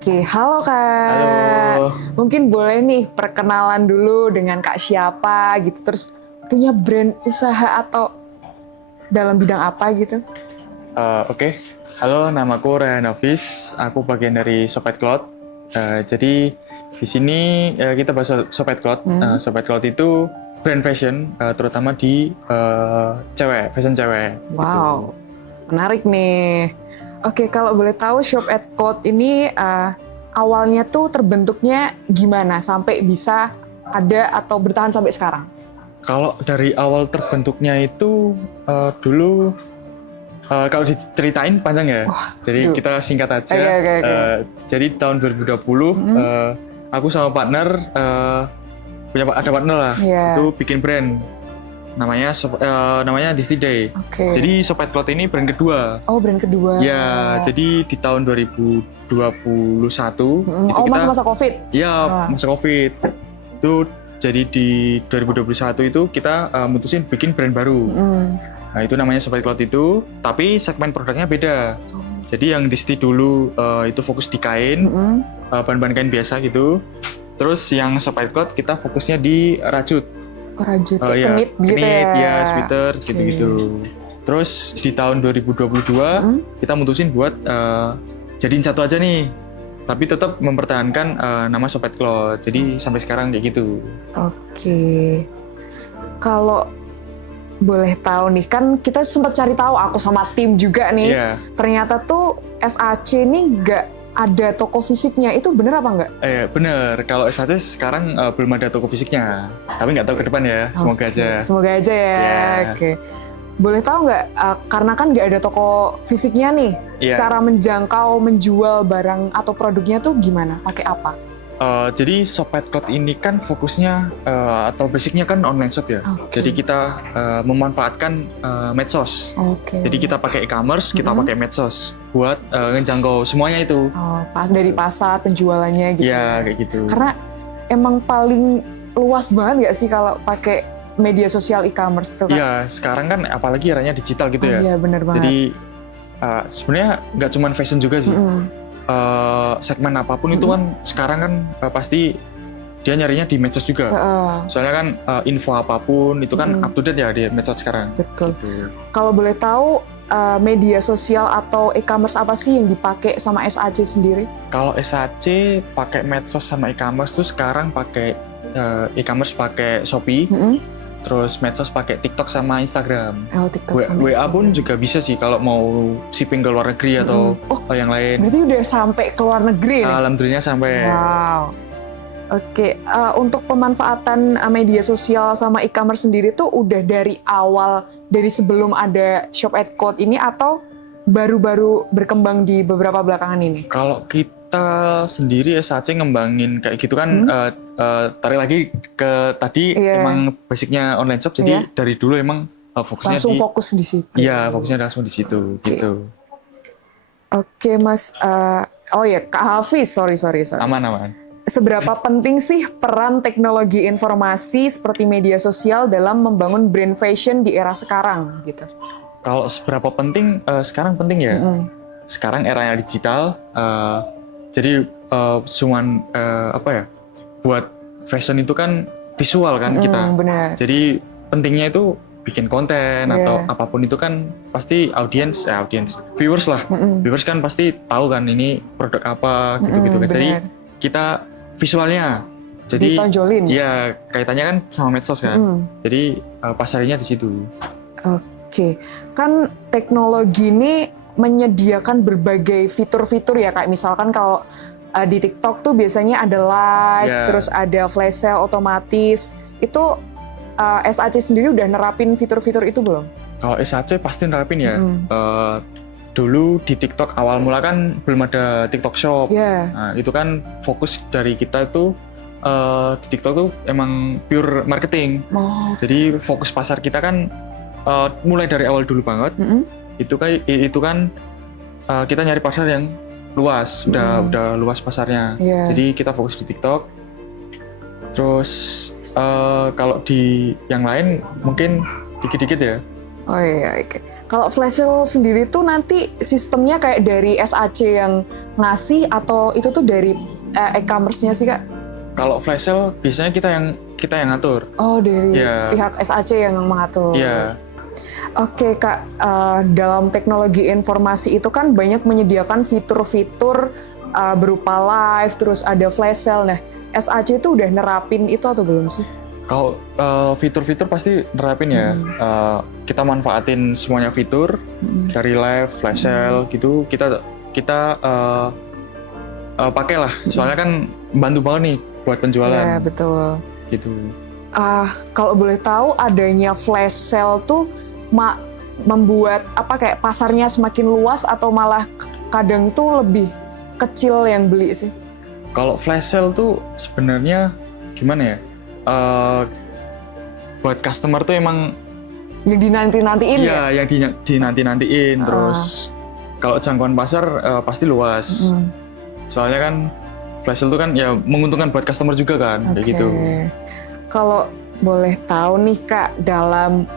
Oke, halo Kak. Halo, Mungkin boleh nih perkenalan dulu dengan Kak siapa gitu, terus punya brand usaha atau dalam bidang apa gitu? oke. Halo, namaku Ryan Hafiz. Aku bagian dari Sopet Cloud. Jadi di sini kita bahas Sopet Cloud. Sopet Cloud itu brand fashion, terutama di cewek, fashion cewek. Gitu. Wow, menarik nih. Oke, kalau boleh tahu Shop at Cloud ini awalnya tuh terbentuknya gimana sampai bisa ada atau bertahan sampai sekarang? Kalau dari awal terbentuknya itu dulu kalau diceritain panjang ya. Jadi aduh. kita singkat aja. Oke. Jadi tahun 2020 aku sama partner ada partner lah. Iya. Itu bikin brand namanya Disney Day. Oke. Jadi Sobat Cloud ini brand kedua. Oh, brand kedua. Ya, jadi di tahun 2021 itu Oh, kita masa-masa COVID? ya masa Covid. Itu jadi di 2021 itu kita mutusin bikin brand baru. Nah, itu namanya Sobat Cloud itu, tapi segmen produknya beda. Jadi yang Disney dulu itu fokus di kain, bahan-bahan kain biasa gitu. Terus yang Sobat Cloud kita fokusnya di rajut. Oh, rajut, kayak kenit gitu Knit, ya? ya, sweater, gitu-gitu. Terus di tahun 2022 kita mutusin buat jadiin satu aja nih, tapi tetap mempertahankan nama Sobat Cloud. Jadi sampai sekarang kayak gitu. Oke. Kalau boleh tahu nih, kan kita sempat cari tahu, aku sama tim juga nih. Iya. Ternyata tuh SAC ini nggak ada toko fisiknya, itu bener apa nggak? Bener, kalau S1 sekarang belum ada toko fisiknya. Tapi nggak tahu ke depan ya, semoga aja. Semoga aja ya. Iya. Oke. Boleh tahu nggak, karena kan nggak ada toko fisiknya nih, Iya. cara menjangkau, menjual barang atau produknya tuh gimana? Pakai apa? Jadi Sobat Cloud ini kan fokusnya atau basicnya kan online shop ya. Oke. Jadi kita memanfaatkan medsos. Oke. Jadi kita pakai e-commerce, kita pakai medsos buat ngejangkau semuanya itu. Oh, pas dari pasar penjualannya gitu. Iya, kayak gitu. Karena emang paling luas banget nggak sih kalau pakai media sosial e-commerce tuh kan? Iya, sekarang kan apalagi eranya digital gitu ya. Iya, bener banget. Jadi sebenarnya nggak cuma fashion juga sih. Segmen apapun itu kan sekarang kan pasti dia nyarinya di medsos juga. Soalnya kan info apapun itu kan up to date ya di medsos sekarang. Betul. Gitu. Kalau boleh tahu media sosial atau e-commerce apa sih yang dipakai sama SAC sendiri? Kalau SAC pakai medsos sama e-commerce tuh sekarang pakai e-commerce pakai Shopee. Terus medsos pakai TikTok sama Instagram. Oh, TikTok sama WA Instagram. pun juga bisa sih kalau mau shipping ke luar negeri atau yang lain. Berarti udah sampai ke luar negeri nih? Alhamdulillah sampai. Wow. Oke, untuk pemanfaatan media sosial sama e-commerce sendiri tuh udah dari awal, dari sebelum ada Shop at Cloud ini atau baru-baru berkembang di beberapa belakangan ini? Kalau kita sendiri SAC ngembangin kayak gitu kan, tarik lagi ke tadi emang basicnya online shop, jadi dari dulu emang fokusnya langsung fokus di situ. Iya, fokusnya langsung di situ, gitu. Oke, Mas. Oh ya, Kak Hafiz, sorry. Aman. Seberapa penting sih peran teknologi informasi seperti media sosial dalam membangun brand fashion di era sekarang gitu? Kalau seberapa penting, sekarang penting ya. Sekarang eranya digital, jadi cuman buat fashion itu kan visual kan kita. Bener. Jadi pentingnya itu bikin konten atau apapun itu kan pasti viewers lah. Viewers kan pasti tahu kan ini produk apa gitu-gitu kan. Jadi kita visualnya jadi ditonjolin. Iya, kaitannya kan sama medsos kan. Jadi pasarnya di situ. Oke. Kan teknologi ini menyediakan berbagai fitur-fitur ya, kayak misalkan kalau di TikTok tuh biasanya ada live, terus ada flash sale otomatis. Itu SAC sendiri udah nerapin fitur-fitur itu belum? Kalau SAC pasti nerapin ya. Dulu di TikTok awal mula kan belum ada TikTok Shop. Nah, itu kan fokus dari kita itu di TikTok tuh emang pure marketing. Jadi fokus pasar kita kan mulai dari awal dulu banget. Itu kan kita nyari pasar yang luas, udah luas pasarnya. Jadi kita fokus di TikTok. Terus kalau di yang lain mungkin dikit-dikit ya. Oh iya, oke. Kalau flash sale sendiri tuh nanti sistemnya kayak dari SAC yang ngasih atau itu tuh dari e-commerce-nya sih Kak? Kalau flash sale biasanya kita yang ngatur. Oh, dari pihak SAC yang mengatur. Iya. Oke Kak, dalam teknologi informasi itu kan banyak menyediakan fitur-fitur berupa live, terus ada flash sale. Nah, SAC itu udah nerapin itu atau belum sih? Kalau fitur-fitur pasti nerapin ya. Kita manfaatin semuanya fitur dari live, flash sale gitu. Kita pakai lah. Soalnya kan bantu banget nih buat penjualan. Iya betul. Gitu. Kalau boleh tahu adanya flash sale tuh membuat kayak pasarnya semakin luas atau malah kadang tuh lebih kecil yang beli sih? Kalau flash sale tuh sebenarnya gimana ya? Buat customer tuh emang yang dinanti-nantiin ya? Iya, yang dinanti-nantiin. Terus kalau jangkauan pasar pasti luas. Soalnya kan flash sale tuh kan ya menguntungkan buat customer juga kan, kayak gitu. Kalau boleh tahu nih Kak, dalam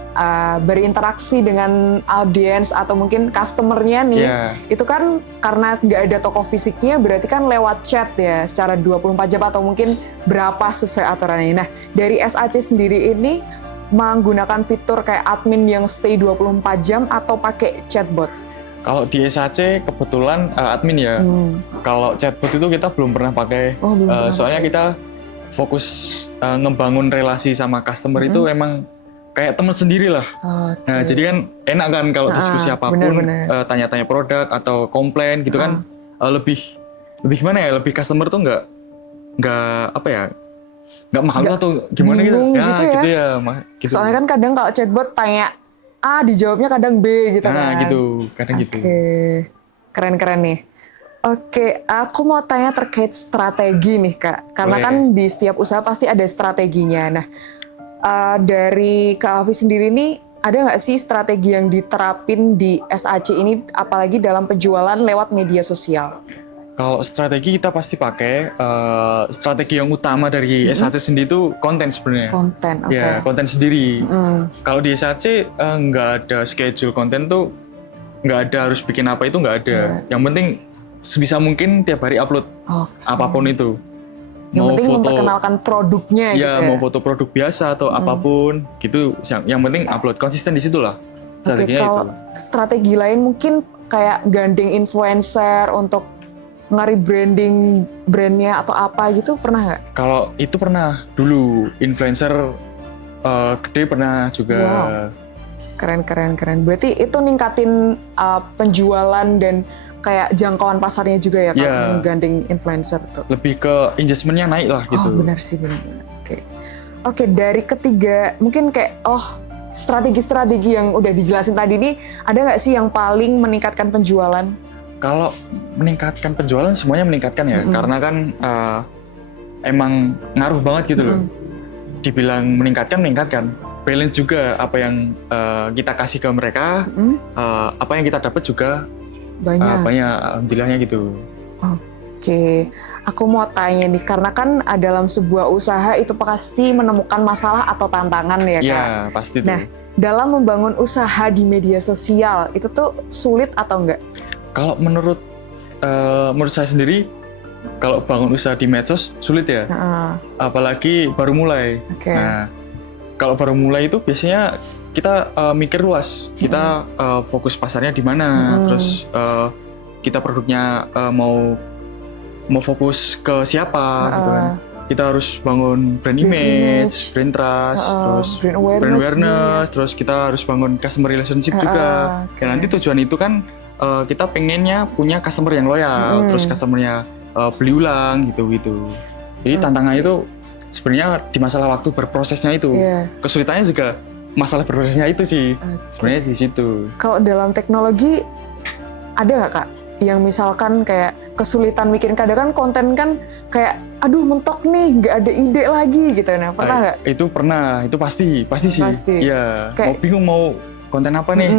berinteraksi dengan audiens atau mungkin customer-nya nih, itu kan karena nggak ada toko fisiknya, berarti kan lewat chat ya, secara 24 jam atau mungkin berapa sesuai aturannya. Nah, dari SAC sendiri ini menggunakan fitur kayak admin yang stay 24 jam atau pakai chatbot? Kalau di SAC kebetulan admin ya. Kalau chatbot itu kita belum pernah pakai, soalnya kita fokus ngebangun relasi sama customer itu emang kayak teman sendiri lah. Nah, jadi kan enak kan kalau diskusi apapun, tanya-tanya produk atau komplain gitu kan, lebih gimana ya, lebih customer tuh nggak malu atau gimana gitu. Gitu ya. Gitu. Soalnya kan kadang kalau chatbot tanya A, dijawabnya kadang B gitu kan. Nah gitu, kadang gitu. Keren-keren nih. Oke, aku mau tanya terkait strategi nih Kak. Karena kan di setiap usaha pasti ada strateginya. Nah, dari Kak Hafiz sendiri nih, ada nggak sih strategi yang diterapin di SAC ini, apalagi dalam penjualan lewat media sosial? Kalau strategi kita pasti pakai, strategi yang utama dari SAC sendiri itu konten sebenarnya. Konten, oke. Ya, konten sendiri. Kalau di SAC nggak ada schedule konten tuh, nggak ada harus bikin apa itu nggak ada. Yang penting sebisa mungkin tiap hari upload apapun itu. Yang penting memperkenalkan produknya gitu ya. Mau foto produk biasa atau apapun gitu. Yang penting upload, konsisten di situ lah. Kalau strategi lain mungkin kayak gandeng influencer untuk nge-rebranding brandnya atau apa gitu, pernah nggak? Kalau itu pernah dulu, influencer gede pernah juga. Keren. Berarti itu ningkatin penjualan dan kayak jangkauan pasarnya juga ya kalau menggandeng influencer tuh. Lebih ke engagementnya naik lah gitu. Oh benar sih, benar. Oke, dari ketiga mungkin kayak strategi-strategi yang udah dijelasin tadi nih, ada nggak sih yang paling meningkatkan penjualan? Kalau meningkatkan penjualan semuanya meningkatkan ya, karena kan emang ngaruh banget gitu loh. Dibilang meningkatkan. Balance juga apa yang kita kasih ke mereka, apa yang kita dapat juga banyak, alhamdulillahnya gitu. Oke, aku mau tanya nih, karena kan dalam sebuah usaha itu pasti menemukan masalah atau tantangan ya Kak? Iya, pasti tuh. Nah, dalam membangun usaha di media sosial, itu tuh sulit atau enggak? Kalau menurut saya sendiri, kalau bangun usaha di medsos sulit ya, apalagi baru mulai. Nah, kalau baru mulai itu biasanya kita mikir luas, kita fokus pasarnya di mana, terus kita produknya mau fokus ke siapa, gitu kan. Kita harus bangun brand image, brand trust, terus brand awareness, terus kita harus bangun customer relationship juga. Dan nanti tujuan itu kan kita pengennya punya customer yang loyal, terus customernya beli ulang gitu. Jadi tantangannya itu sebenarnya di masalah waktu berprosesnya itu. Kesulitannya juga masalah berprosesnya itu sih. Sebenarnya di situ. Kalau dalam teknologi ada nggak Kak yang misalkan kayak kesulitan mikirin, kadang kan konten kan kayak aduh mentok nih, nggak ada ide lagi gitu. Nah, pernah nggak? Itu pernah, itu pasti sih. Iya. Kayak, mau bingung mau konten apa nih?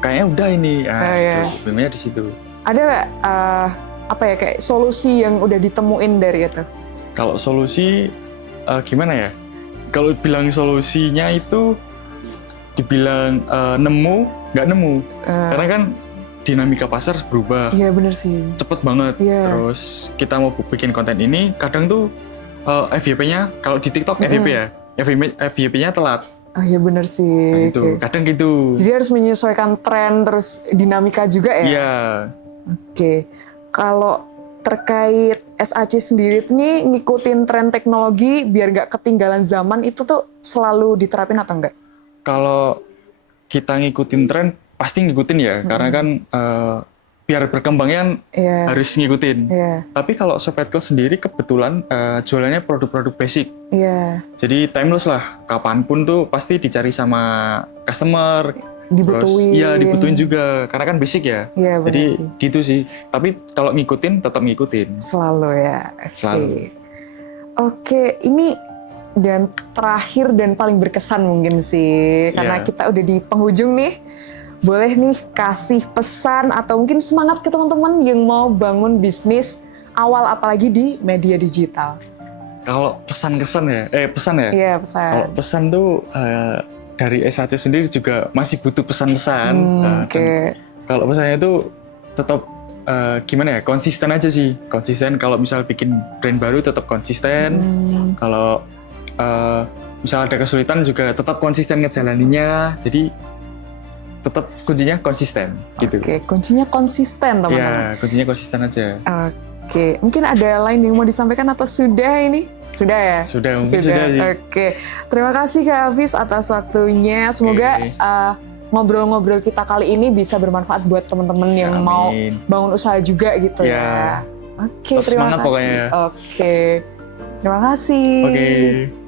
Kayaknya udah ini. Bingungnya di situ. Ada nggak kayak solusi yang udah ditemuin dari itu? Kalau solusi gimana ya? Kalau bilang solusinya itu dibilang nemu, nggak nemu. Karena kan dinamika pasar berubah. Iya bener sih. Cepet banget. Terus kita mau bikin konten ini, kadang tuh FYP-nya, kalau di TikTok FYP ya, FYP-nya telat. Oh iya bener sih. Nah, itu, kadang gitu. Jadi harus menyesuaikan tren, terus dinamika juga ya? Iya. Oke. Kalau terkait SAC sendiri nih, ngikutin tren teknologi biar nggak ketinggalan zaman, itu tuh selalu diterapin atau enggak? Kalau kita ngikutin tren, pasti ngikutin ya, karena kan biar berkembangnya harus ngikutin. Tapi kalau Sobatco sendiri kebetulan jualannya produk-produk basic. Jadi timeless lah, kapanpun tuh pasti dicari sama customer. Dibutuhin. Iya, dibutuhin juga, karena kan basic ya. Jadi sih. Gitu sih. Tapi kalau ngikutin, tetap ngikutin. Selalu ya. Selalu. Oke, ini dan terakhir dan paling berkesan mungkin sih, karena kita udah di penghujung nih. Boleh nih kasih pesan atau mungkin semangat ke teman-teman yang mau bangun bisnis awal apalagi di media digital. Kalau pesan-kesan ya? Pesan ya? Iya, pesan. Kalau pesan tuh dari SAC sendiri juga masih butuh pesan-pesan. Kalau pesannya itu tetap gimana ya? Konsisten aja sih. Konsisten kalau misal bikin brand baru tetap konsisten. Kalau misal ada kesulitan juga tetap konsisten ngejalaninnya. Jadi tetap kuncinya konsisten gitu. Oke, kuncinya konsisten teman-teman. Iya, kuncinya konsisten aja. Oke, mungkin ada lain yang mau disampaikan atau sudah ini? Sudah ya? Sudah, mungkin sudah sih. Oke, terima kasih Kak Hafiz atas waktunya. Semoga ngobrol-ngobrol kita kali ini bisa bermanfaat buat teman-teman yang mau bangun usaha juga gitu ya. Oke, terima kasih. Pokoknya. Oke, terima kasih. Oke.